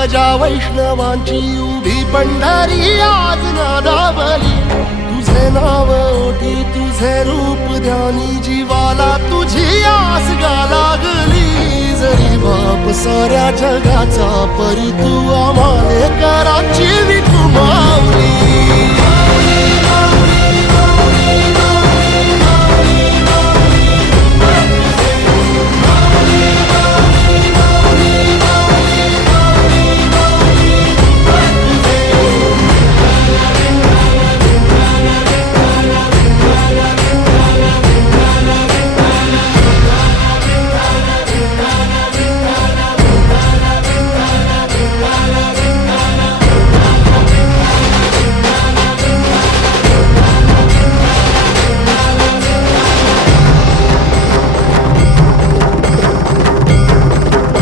ध्वजा वैष्णवांची उभी पंढरी आज नादावली, तुझे नाव ओठी तुझे रूप ध्यानी, जीवाला तुझी आस गा लागली। जरी बाप साऱ्या जगाचा परी तू आम्हाले कराची विठू माऊली।